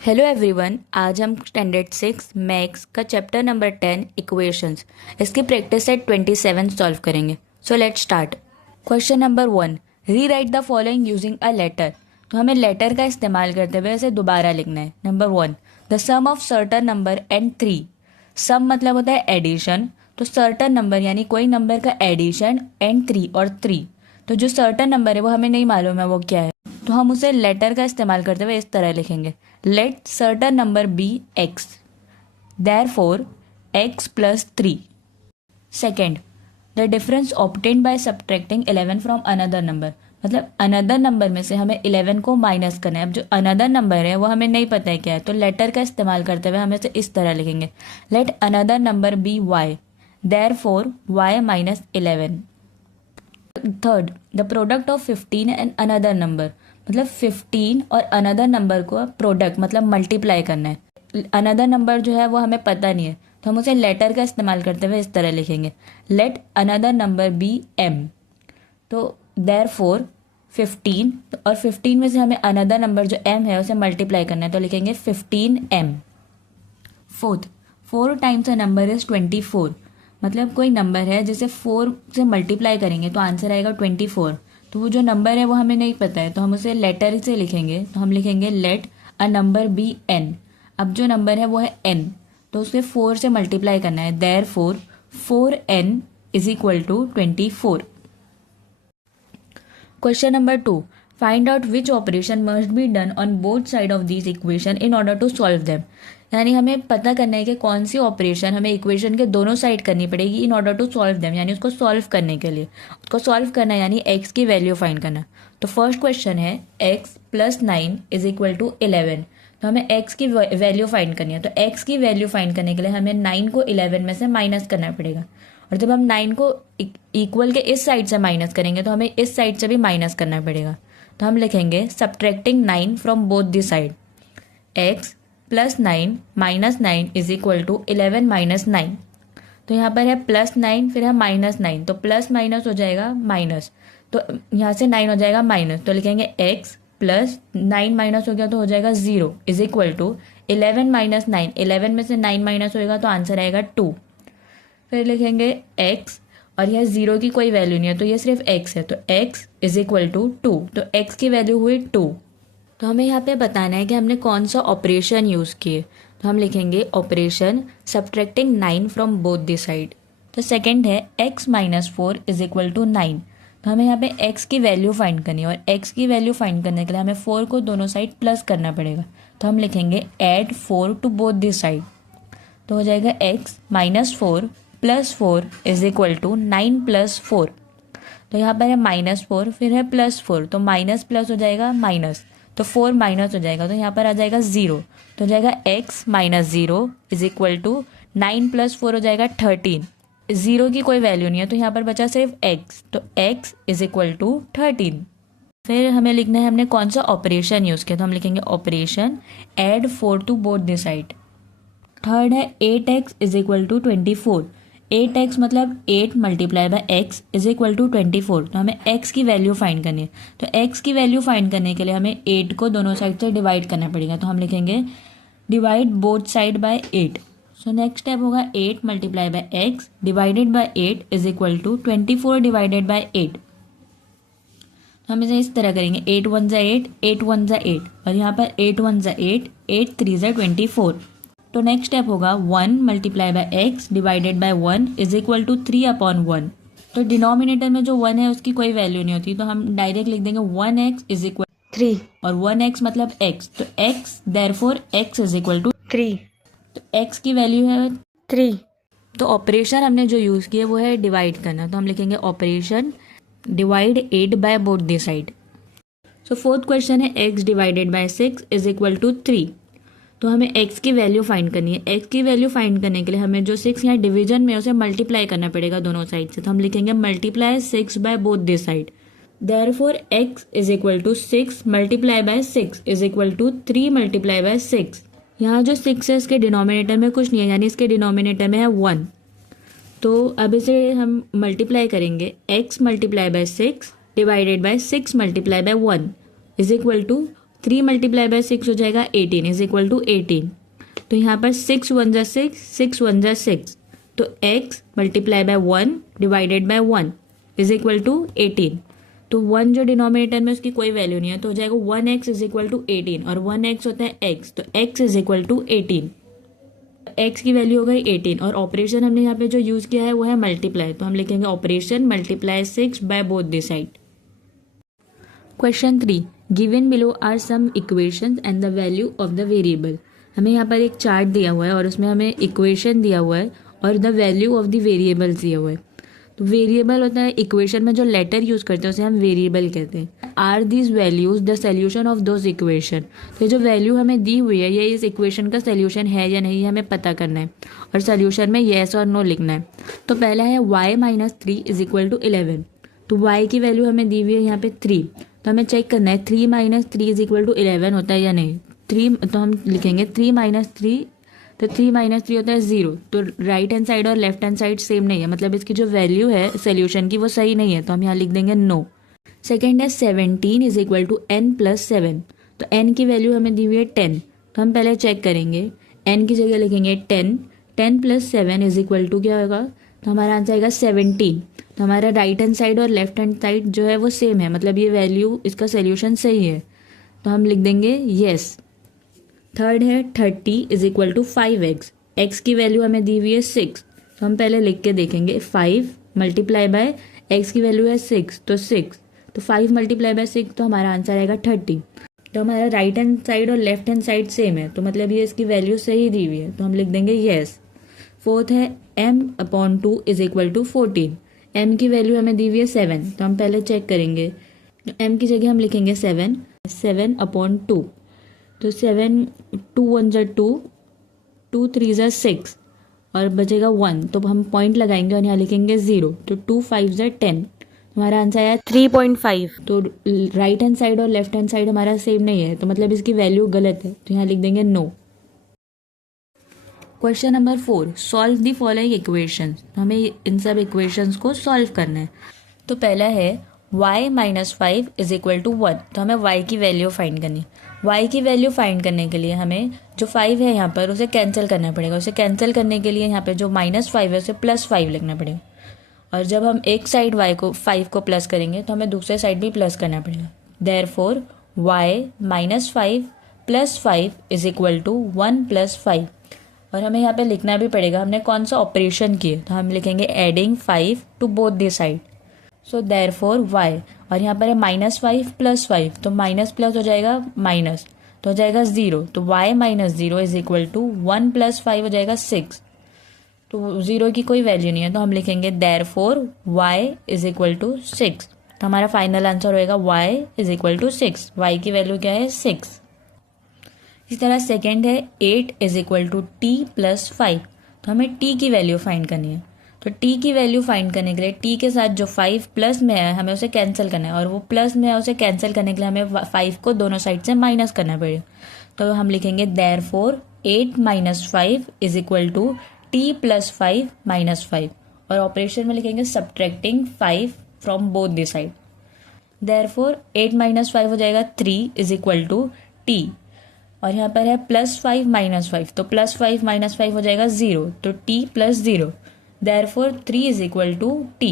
Hello everyone, आज हम standard 6 maths का चैप्टर नंबर 10 इक्वेशंस इसकी प्रैक्टिस सेट 27 सॉल्व करेंगे। So let's start. Question number 1, rewrite the following using a letter. तो हमें लेटर का इस्तेमाल करते हुए इसे दोबारा लिखना है। Number 1, the sum of certain number and 3। Sum मतलब होता है एडिशन, तो सर्टन नंबर यानी कोई नंबर का एडिशन एंड 3 और 3। तो जो सर्टन नंबर है वो हमें नहीं मालूम है वो क्या है, तो हम उसे लेटर का इस्तेमाल करते हुए इस तरह लिखेंगे, let certain number be x, therefore x plus 3। Second, the difference obtained by subtracting 11 from another number. मतलब अनदर नंबर में से हमें 11 को माइनस करना है। अब जो अनदर नंबर है वो हमें नहीं पता है क्या है, तो लेटर का इस्तेमाल करते हुए हम इसे इस तरह लिखेंगे, let another number be y, therefore y minus 11। Third, the product of 15 and another number. मतलब 15 और अनदर नंबर को प्रोडक्ट मतलब मल्टीप्लाई करना है। अनदर नंबर जो है वो हमें पता नहीं है, तो हम उसे लेटर का इस्तेमाल करते हुए इस तरह लिखेंगे, let another number be M. तो देयरफॉर 15 और 15 में से हमें अनदर नंबर जो m है उसे मल्टीप्लाई करना है, तो लिखेंगे 15m। Fourth, 4 times a number is 24। मतलब कोई नंबर है जिसे 4 से मल्टीप्लाई करेंगे तो आंसर आएगा 24। तो वो जो नंबर है वो हमें नहीं पता है, तो हम उसे लेटर से लिखेंगे, तो हम लिखेंगे let a number be N. अब जो नंबर है वो है n, तो उसे 4 से मल्टीप्लाई करना है, therefore 4n is equal to 24। Question number 2, find out which operation must be done on both side of this equation in order to solve them. यानी हमें पता करना है कि कौन सी ऑपरेशन हमें इक्वेशन के दोनों साइड करनी पड़ेगी in order to solve them, यानी उसको सॉल्व करने के लिए। उसको सॉल्व करना यानी x की वैल्यू फाइंड करना। तो फर्स्ट क्वेश्चन है x plus 9 is equal to 11। तो हमें x की वैल्यू फाइंड करनी है, तो x की वैल्यू फाइंड करने के लिए हमें 9 को 11 में से माइनस करना पड़ेगा, और जब हम 9 को इक्वल के इस साइड से माइनस करेंगे तो हमें इस साइड से भी माइनस करना पड़ेगा। तो हम लिखेंगे subtracting 9 from both the side, x plus 9 minus 9 is equal to 11 minus 9। तो यहाँ पर है प्लस 9 फिर है माइनस 9, तो प्लस माइनस हो जाएगा माइनस, तो यहाँ से 9 हो जाएगा माइनस, तो लिखेंगे x प्लस 9 माइनस हो गया तो हो जाएगा 0 इज इक्वल टू 11 माइनस 9। 11 में से 9 माइनस होएगा तो आंसर आएगा 2। फिर लिखेंगे x, और यह 0 की कोई वैल्यू नहीं है तो ये सिर्फ x है, तो x इज इक्वल टू 2। तो x की वैल्यू हुई 2। तो हमें यहाँ पे बताना है कि हमने कौन सा ऑपरेशन यूज़ किए, तो हम लिखेंगे operation subtracting 9 from both the side. तो सेकंड है x minus 4 is equal to 9। तो हमें यहाँ पे x की वैल्यू फाइंड करनी है, और x की वैल्यू फाइंड करने के लिए हमें 4 को दोनों साइड प्लस करना पड़ेगा, तो हम लिखेंगे add 4 to both the side. तो हो जाएगा x minus 4 plus 4 is equal to 9 plus 4। तो यहाँ पर है माइनस 4 फिर है प्लस 4, तो माइनस प्लस हो जाएगा माइनस, तो 4 माइनस हो जाएगा, तो यहाँ पर आ जाएगा 0, तो हो जाएगा x minus 0 is equal to 9 plus 4 हो जाएगा 13। 0 की कोई वैल्यू नहीं है तो यहाँ पर बचा सिर्फ x, तो x इज इक्वल टू 13। फिर हमें लिखना है हमने कौन सा ऑपरेशन यूज़ किया, तो हम लिखेंगे operation add 4 to both the side. Third है 8x is equal to 24। 8x मतलब 8 multiply by x is equal to 24। तो हमें x की वैल्यू फाइंड करनी है, तो x की वैल्यू फाइंड करने के लिए हमें 8 को दोनों साइड से डिवाइड करना पड़ेगा, तो हम लिखेंगे divide both side by 8। So next step होगा 8 multiply by x divided by 8 is equal to 24 divided by 8। हम इसे इस तरह करेंगे 8 1 ज़ा 8, 8 1 ज़ा 8, और यहाँ पर 8 1 ज़ा 8, 8 3 ज़ा 24। तो नेक्स्ट स्टेप होगा 1 multiply by x divided by 1 is equal to 3 upon 1। तो डिनोमिनेटर में जो 1 है उसकी कोई वैल्यू नहीं होती, तो हम डायरेक्ट लिख देंगे 1x इज इक्वल 3, और 1x मतलब x, तो x therefore x is equal to 3। तो x की वैल्यू है 3। तो ऑपरेशन हमने जो यूज़ किया वो है डिवाइड करना, तो हम लिखेंगे operation divide 8 by both the side. So fourth question है x divided by 6 is equal to 3। तो हमें x की वैल्यू फाइंड करनी है। x की वैल्यू फाइंड करने के लिए हमें जो 6 यहाँ डिवीजन में उसे मल्टीप्लाई करना पड़ेगा दोनों साइड से, तो हम लिखेंगे multiply 6 by both this side. Therefore x is equal to 6 multiply by 6 is equal to 3 multiply by 6। यहाँ जो 6 है इसके डिनोमिनेटर में कुछ नहीं है, यानी इसके डिनोमिनेटर में है 1। तो अब इसे हम मल्टीप्लाई करेंगे, x multiply by 6 divided by 6 multiply by 1 is equal to 3 multiply by 6 हो जाएगा 18 इज इक्वल टू 18। तो यहाँ पर 6 1 जा 6, 6 1 जा 6, तो x multiply by 1 divided by 1 is equal to 18। तो 1 जो डिनोमिनेटर में उसकी कोई वैल्यू नहीं है तो हो जाएगा 1x इज इक्वल टू 18 और 1x होता है x, तो x is equal to 18। x की वैल्यू हो गई 18 और ऑपरेशन हमने यहाँ पे जो यूज किया है वो है मल्टीप्लाई, तो हम लिखेंगे operation multiply 6 by both the side. Question 3, given below are some equations and the value of the variable. हमें यहाँ पर एक चार्ट दिया हुआ है और उसमें हमें इक्वेशन दिया हुआ है और the value of the variables दिया हुआ है। तो वेरिएबल होता है इक्वेशन में जो लेटर यूज करते हैं उसे हम वेरिएबल कहते हैं। Are these values the solution of those equation. तो ये जो वैल्यू हमें दी हुई है ये इस इक्वेशन का सोल्यूशन है या नहीं हमें पता करना है और सोल्यूशन में येस और नो लिखना है। तो पहला है y minus 3 is equal to 11। तो y की वैल्यू हमें दी हुई है यहाँ पे 3, तो हमें चेक करना है 3 माइनस 3 इज इक्वल टू 11 होता है या नहीं। 3 तो हम लिखेंगे 3 माइनस 3, तो 3 माइनस 3 होता है 0। तो राइट हैंड साइड और लेफ्ट हैंड साइड सेम नहीं है, मतलब इसकी जो वैल्यू है सोल्यूशन की वो सही नहीं है, तो हम यहाँ लिख देंगे नो। सेकेंड है 17 is equal to n plus 7। तो n की वैल्यू हमें दी हुई है 10, तो हम पहले चेक करेंगे n की जगह लिखेंगे 10, 10 प्लस 7 इज इक्वल टू क्या होगा, तो हमारा आंसर आएगा 17। तो हमारा राइट हैंड साइड और लेफ्ट हैंड साइड जो है वो सेम है, मतलब ये वैल्यू इसका सोल्यूशन सही है, तो हम लिख देंगे येस। थर्ड है 30 is equal to 5x। x की वैल्यू हमें दी हुई है 6, तो हम पहले लिख के देखेंगे 5 मल्टीप्लाई बाय x की वैल्यू है 6, तो 6, तो 5 मल्टीप्लाई बाय 6, तो हमारा आंसर आएगा 30। तो हमारा राइट हैंड साइड और लेफ्ट हैंड साइड सेम है, तो मतलब ये इसकी वैल्यू सही दी हुई है, तो हम लिख देंगे येस। फोर्थ है m/2 is equal to 14। m की वैल्यू हमें दी हुई है 7, तो हम पहले चेक करेंगे, तो m की जगह हम लिखेंगे 7, 7/2, तो 7 2 1 जा 2, 2 3 जा 6 और बचेगा 1, तो हम पॉइंट लगाएंगे और यहाँ लिखेंगे 0, तो 2 5 जा 10, हमारा आंसर आया 3.5। तो राइट हैंड साइड और लेफ्ट हैंड साइड हमारा सेम नहीं है, तो मतलब इसकी वैल्यू गलत है, तो यहाँ लिख देंगे no. Question number 4, solve the following equations. हमें इन सब इक्वेशंस को सॉल्व करना है। तो पहला है y minus 5 is equal to 1, तो हमें y की वैल्यू फाइंड करनी है। y की वैल्यू फाइंड करने के लिए हमें जो 5 है यहाँ पर उसे कैंसिल करना पड़ेगा। उसे कैंसिल करने के लिए यहाँ पे जो -5 है उसे +5 लिखना पड़ेगा, और जब हम एक साइड y को 5 को प्लस करेंगे तो हमें दूसरे साइड भी प्लस करना पड़ेगा। Therefore y minus 5 plus 5 is equal to 1 plus 5, और हमें यहाँ पे लिखना भी पड़ेगा हमने कौन सा ऑपरेशन किए, तो हम लिखेंगे adding 5 to both the side. So therefore y, और यहाँ पर है -5 प्लस 5, तो माइनस प्लस हो जाएगा माइनस, तो हो जाएगा 0, तो y minus 0 is equal to 1 plus 5 हो जाएगा 6, तो 0 की कोई वैल्यू नहीं है, तो हम लिखेंगे therefore y is equal to 6। तो हमारा फाइनल आंसर होएगा y is equal to 6। y की वैल्यू क्या है 6। इसी तरह सेकेंड है 8 is equal to t plus 5। तो हमें t की वैल्यू फाइंड करनी है। तो t की वैल्यू फाइंड करने के लिए t के साथ जो 5 प्लस में है हमें उसे कैंसिल करना है, और वो प्लस में है उसे कैंसिल करने के लिए हमें 5 को दोनों साइड से माइनस करना पड़ेगा। तो हम लिखेंगे therefore 8 minus 5 is equal to t plus 5 minus 5, और ऑपरेशन में लिखेंगे subtracting 5 from both the side. Therefore 8 minus 5 हो जाएगा 3 इज इक्वल टू t, और यहाँ पर है +5 माइनस 5, तो +5 माइनस 5 हो जाएगा 0, तो t plus 0। Therefore 3 is equal to t,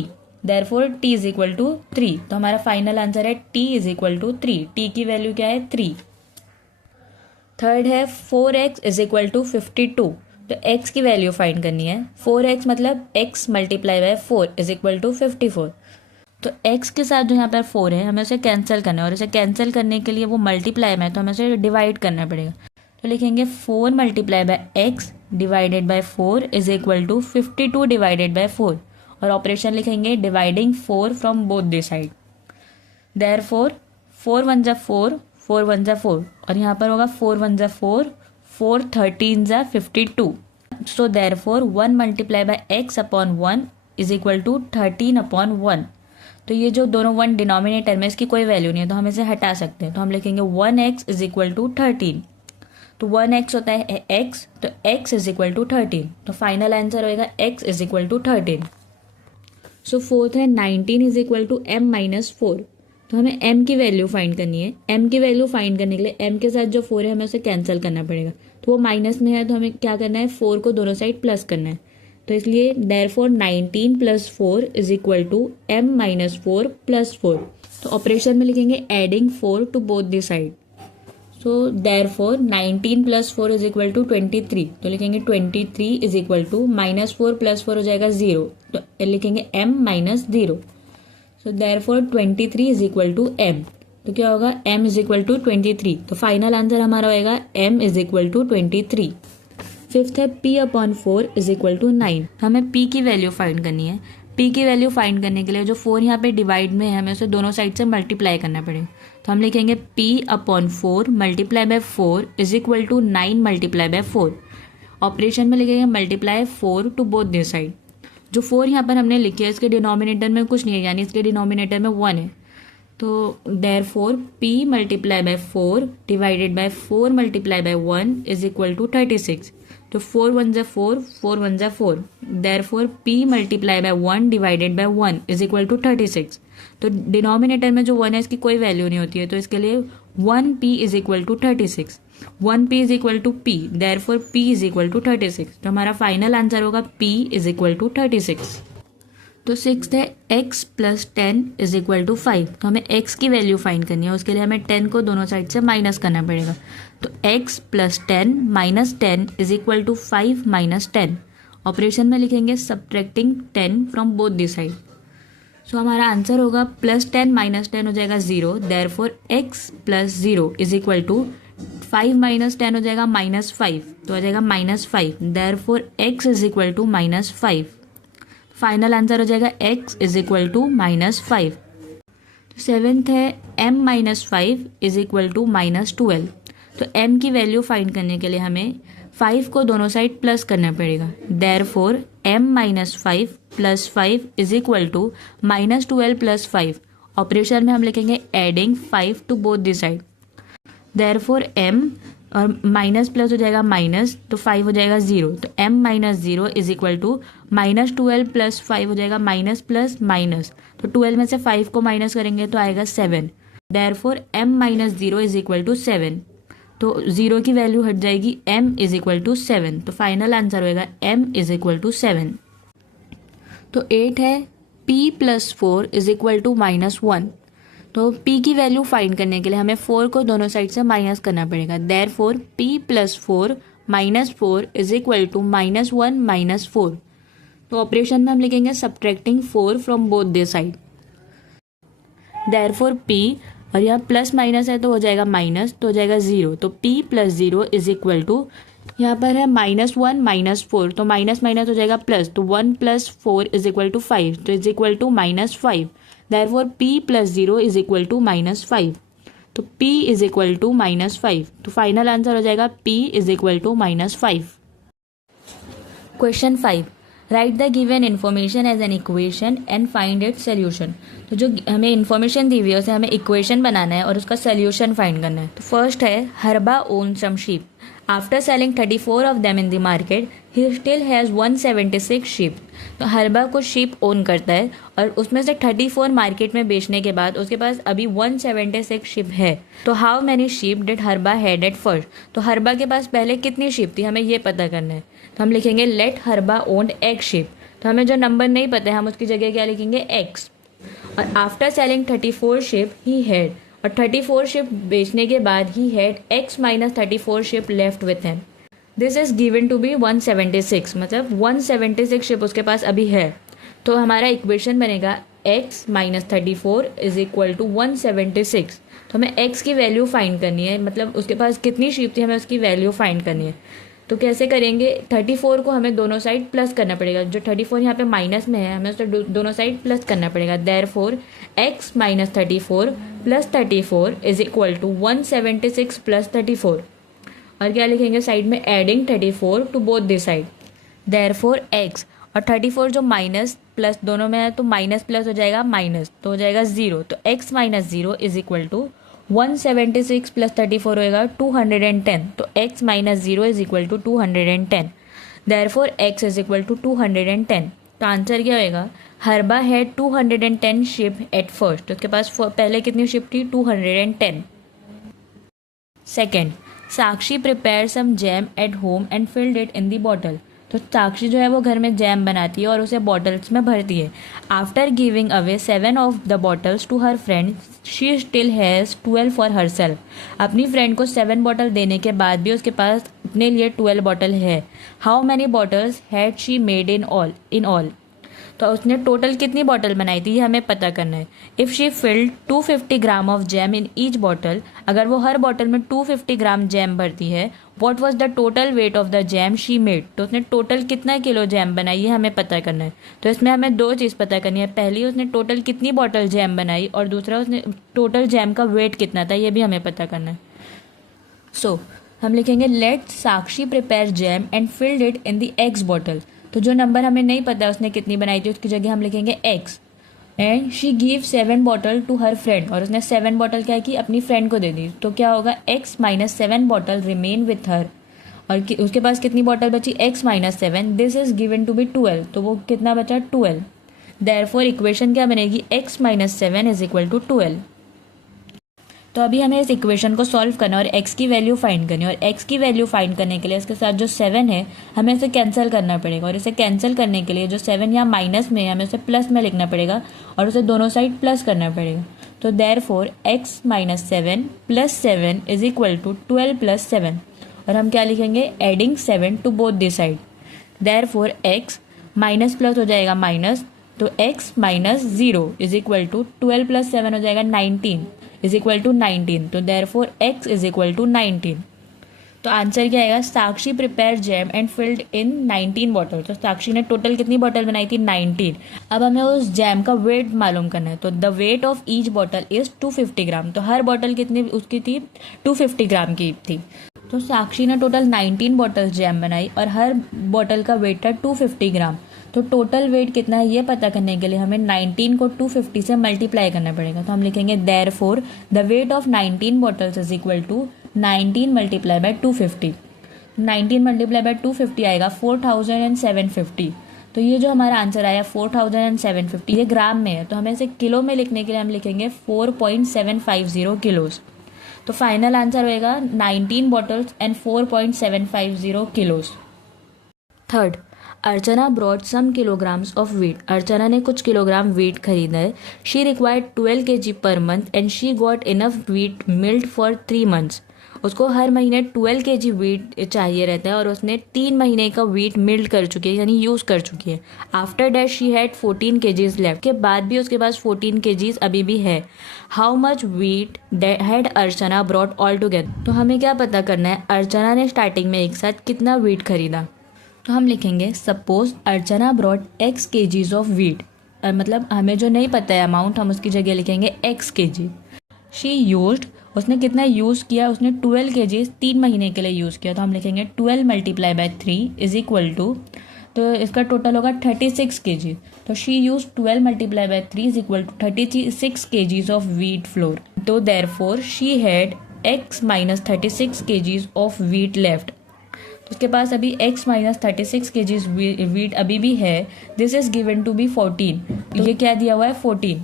therefore t is equal to 3, तो हमारा फाइनल आंसर है t is equal to 3। t की वैल्यू क्या है 3। थर्ड है 4x इज इक्वल टू 52। तो x की वैल्यू फाइंड करनी है। 4x मतलब x multiply by 4 is equal to 54। तो x के साथ जो यहाँ पर 4 है हमें उसे कैंसिल करना है, और इसे कैंसिल करने के लिए वो मल्टीप्लाई में है तो हमें उसे डिवाइड करना पड़ेगा। तो लिखेंगे 4 multiply by x divided by 4 is equal to 52 divided by 4, और ऑपरेशन लिखेंगे dividing 4 from both the side. Therefore 4 1 जा 4, 4 1 जा 4, और यहाँ पर होगा 4 1 जा 4, 4 13 जा 52। So therefore 1 multiply by x upon 1 is equal to 13 upon 1। तो ये जो दोनों 1 डिनोमिनेटर में इसकी कोई वैल्यू नहीं है, तो हम इसे हटा सकते हैं। तो हम लिखेंगे 1x इज इक्वल टू 13, तो 1x होता है x, तो x इज इक्वल टू 13, तो फाइनल आंसर होएगा x is equal to 13। So fourth है 19 is equal to m minus 4। तो हमें m की वैल्यू फाइंड करनी है। m की वैल्यू फाइंड करने के लिए m के साथ जो 4 है हमें उसे कैंसिल करना पड़ेगा। तो वो माइनस में है तो हमें क्या करना है, 4 को दोनों साइड प्लस करना है। तो इसलिए देयरफॉर 19 + 4 = m - 4 + 4। तो ऑपरेशन में लिखेंगे adding 4 to both the side. So therefore 19 + 4 = 23। तो लिखेंगे 23 = -4 + 4 हो जाएगा 0, तो लिखेंगे m - 0। So therefore 23 = m। तो क्या होगा, m = 23। तो फाइनल आंसर हमारा होएगा m = 23। फिफ्थ है p/4 = 9। हमें p की वैल्यू फाइंड करनी है। p की वैल्यू फाइंड करने के लिए जो 4 यहाँ पे डिवाइड में है हमें उसे दोनों साइड से मल्टीप्लाई करना पड़ेगा। तो हम लिखेंगे p/4 × 4 = 9 × 4। ऑपरेशन में लिखेंगे multiply 4 to both this side. जो 4 यहाँ पर हमने लिखी है इसके डिनोमिनेटर में कुछ नहीं है, यानी इसके डिनोमिनेटर में 1 है। तो देयरफॉर p × 4 / 4 × 1 = 36। तो 4 1 = 4, 4 1 = 4। Therefore p × 1 / 1 = 36। तो डिनोमिनेटर में जो 1 है इसकी कोई वैल्यू नहीं होती है, तो इसके लिए 1p = 36। 1p = p, therefore p = 36। तो हमारा फाइनल आंसर होगा p = 36। तो सिक्स्थ है x + 10 = 5। तो हमें x की वैल्यू फाइंड करनी है, उसके लिए हमें 10 को दोनों साइड से माइनस करना पड़ेगा। तो x + 10 - 10 = 5 - 10। ऑपरेशन में लिखेंगे subtracting 10 from both the side. So हमारा आंसर होगा +10 - 10 हो जाएगा 0, देयरफॉर x + 0 = 5 - 10 हो जाएगा -5, तो हो जाएगा -5, देयरफॉर x = -5। फाइनल आंसर हो जाएगा x = -5। सेवेंथ है m - 5 = -12। तो m की वैल्यू फाइंड करने के लिए हमें 5 को दोनों साइड प्लस करना पड़ेगा। Therefore m - 5 + 5 = -12 + 5। ऑपरेशन में हम लिखेंगे adding 5 to both the side. Therefore m और माइनस प्लस हो जाएगा माइनस, तो 5 हो जाएगा 0। तो m - 0 = -12 + 5 हो जाएगा माइनस प्लस माइनस। तो 12 में से 5 को माइनस करेंगे तो आएगा 7। Therefore m - 0 = 7। तो 0 की वैल्यू हट जाएगी, m = 7। तो फाइनल आंसर होएगा m = 7। तो 8 है p + 4 = -1। तो p की वैल्यू फाइंड करने के लिए हमें 4 को दोनों साइड से माइनस करना पड़ेगा। Therefore p + 4 - 4 = -1 - 4। तो ऑपरेशन में हम लिखेंगे subtracting 4 from both the side. Therefore p, और यहाँ प्लस माइनस है तो हो जाएगा माइनस, तो हो जाएगा 0। तो p + 0 = यहाँ पर है -1 - 4, तो माइनस माइनस हो जाएगा प्लस, तो 1 + 4 = 5, तो -5। Therefore p + 0 = -5। तो p = -5। तो फाइनल आंसर हो जाएगा p = -5। Question 5, write the given information as an equation and find its solution. तो जो हमें इन्फॉर्मेशन दी हुई है उसे हमें इक्वेशन बनाना है और उसका सोल्यूशन फाइंड करना है। तो फर्स्ट है Harba own some sheep. After selling 34 of them in the market he still has 176 sheep. तो हरबा कुछ शीप ओन करता है और उसमें से 34 मार्केट में बेचने के बाद उसके पास अभी 176 शीप है। तो हाउ मैनी शीप डिड हरबा हैड एट फर्स्ट। तो हरबा के पास पहले कितनी शीप थी हमें ये पता करना है। तो हम लिखेंगे लेट हरबा ओन्ड एक्स शीप। तो हमें जो नंबर नहीं पता है हम उसकी जगह क्या लिखेंगे एक्स। और after selling 34 sheep he had, और 34 शिप बेचने के बाद he had x - 34 sheep left with him. This is given to be 176, मतलब 176 शिप उसके पास अभी है। तो हमारा इक्वेशन बनेगा x - 34 = 176। तो हमें x की वैल्यू फाइंड करनी है, मतलब उसके पास कितनी शिप थी हमें उसकी वैल्यू फाइंड करनी है। तो कैसे करेंगे, 34 को हमें दोनों साइड प्लस करना पड़ेगा। जो 34 यहाँ पे माइनस में है हमें उसे दोनों साइड प्लस करना पड़ेगा। Therefore x - 34 + 34 = 176 + 34। और क्या लिखेंगे साइड में, adding 34 to both this side. Therefore x, और 34 जो माइनस प्लस दोनों में है तो माइनस प्लस हो जाएगा माइनस, तो हो जाएगा 0। तो x - 0 = 176 + 34 होएगा 210। तो x - 0 = 210। Therefore x = 210। तो आंसर क्या होएगा, हरबा हैड 210 शिप एट फर्स्ट, तो उसके पास पहले कितनी शिप थी, 210। Second, Sakshi prepare some jam at home and filled it in the bottle, तो साक्षी जो है वो घर में जैम बनाती है और उसे बॉटल्स में भरती है। After giving away 7 of the bottles to her friend, she still has 12 for herself, अपनी फ्रेंड को 7 बॉटल देने के बाद भी उसके पास अपने लिए 12 बॉटल है। How many bottles had she made in all, तो उसने टोटल कितनी बॉटल बनाई थी ये हमें पता करना है। If she field 250 gram of jam in each bottle, अगर वो हर बॉटल में 250 ग्राम जैम भरती है, what was the total weight of the jam she made, तो उसने टोटल कितना किलो जैम बनाई ये हमें पता करना है। तो इसमें हमें दो चीज़ पता करनी है, पहली उसने टोटल कितनी बॉटल जैम बनाई और दूसरा उसने टोटल जैम का वेट कितना था ये भी हमें पता करना है। सो हम लिखेंगे let Sakshi prepare jam and filled it in the x bottle, तो जो नंबर हमें नहीं पता उसने कितनी बनाई थी उसकी जगह हम लिखेंगे x. And she give 7 bottle to her friend, और उसने 7 बॉटल क्या की अपनी फ्रेंड को दे दी, तो क्या होगा x minus 7 bottle remain with her, और उसके पास कितनी बॉटल बची x minus 7, this is given to be 12, तो वो कितना बचा 12। देयरफॉर इक्वेशन क्या बनेगी, x minus 7 is equal to 12। तो अभी हमें इस इक्वेशन को सॉल्व करना है और x की वैल्यू फाइंड करनी है, और x की वैल्यू फाइंड करने के लिए इसके साथ जो 7 है हमें इसे कैंसिल करना पड़ेगा, और इसे कैंसिल करने के लिए जो 7 यहाँ माइनस में है हमें उसे प्लस में लिखना पड़ेगा और उसे दोनों साइड प्लस करना पड़ेगा। तो therefore x minus 7 plus 7 is equal to 12 plus 7, और हम क्या लिखेंगे, adding 7 to both the side. Therefore x minus plus हो जाएगा माइनस, तो x minus 0 is equal to 12 plus 7 हो जाएगा 19 इज इक्वल टू 19, तो therefore x is equal to 19। तो आंसर क्या आएगा, Sakshi prepare jam and filled in 19 bottle, तो साक्षी ने टोटल कितनी बॉटल बनाई थी, 19। अब हमें उस जैम का वेट मालूम करना है, तो the weight of each bottle is 250 ग्राम, तो हर बॉटल कितनी उसकी थी, 250 ग्राम की थी। तो साक्षी ने टोटल 19 बॉटल जैम बनाई और हर बॉटल का वेट था 250 ग्राम, तो टोटल वेट कितना है ये पता करने के लिए हमें 19 को 250 से मल्टीप्लाई करना पड़ेगा। तो हम लिखेंगे therefore the weight of 19 bottles is equal to 19 multiply by 250। 19 multiply by 250 आएगा 4750। तो ये जो हमारा आंसर आया 4750 ये ग्राम में है, तो हमें इसे किलो में लिखने के लिए हम लिखेंगे 4.750 किलोज। तो फाइनल आंसर होएगा 19 bottles and 4.750 kilos. Third, Archana brought some kilograms of wheat, Archana ने कुछ किलोग्राम वीट खरीदा है। She required 12 kg per month and she got enough wheat milled for 3 months, उसको हर महीने 12 kg वीट चाहिए रहता है और उसने 3 महीने का वीट मिल्ड कर चुकी है यानी यूज़ कर चुकी है। After that she had 14 kgs left, के बाद भी उसके पास 14 kgs अभी भी है। How much wheat had Archana brought all together, तो हमें क्या पता करना है, अर्चना ने स्टार्टिंग में एक साथ कितना वीट खरीदा। तो हम लिखेंगे suppose Archana brought x kgs of wheat, मतलब हमें जो नहीं पता है अमाउंट हम उसकी जगह लिखेंगे x kg। शी यूज्ड, उसने कितना यूज़ किया, उसने 12 kgs 3 महीने के लिए यूज़ किया, तो हम लिखेंगे 12 multiply by 3 is equal to, तो इसका टोटल होगा 36 kg। तो she use 12 multiply by 3 is equal to 36 kgs of wheat flour. तो therefore she had x minus 36 kgs of wheat left, उसके पास अभी x माइनस 36 kgs वीट अभी भी है। This is given to be 14, तो ये क्या दिया हुआ है 14।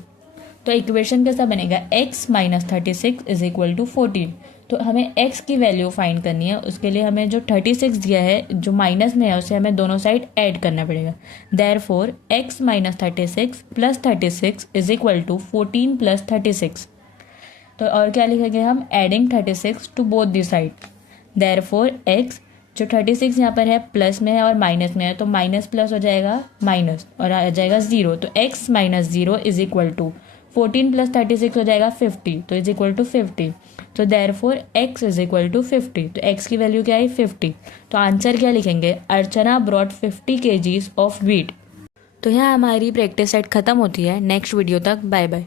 तो इक्वेशन कैसा बनेगा, x minus 36 is equal to 14। तो हमें x की वैल्यू फाइंड करनी है, उसके लिए हमें जो 36 दिया है जो माइनस में है उसे हमें दोनों साइड ऐड करना पड़ेगा। Therefore x minus 36 plus 36 is equal to 14 plus 36। तो और क्या लिखेंगे हम, adding 36 to both the side. Therefore x जो 36 यहाँ पर है प्लस में है और माइनस में है, तो माइनस प्लस हो जाएगा माइनस और आ जाएगा 0, तो x minus 0 is equal to 14 plus 36 हो जाएगा 50, तो इज इक्वल टू 50। तो therefore x is equal to 50, तो x की वैल्यू क्या है 50। तो आंसर क्या लिखेंगे, अर्चना ब्रॉड 50 kgs ऑफ वीट। तो यहाँ हमारी प्रैक्टिस सेट खत्म होती है। नेक्स्ट वीडियो तक बाय बाय।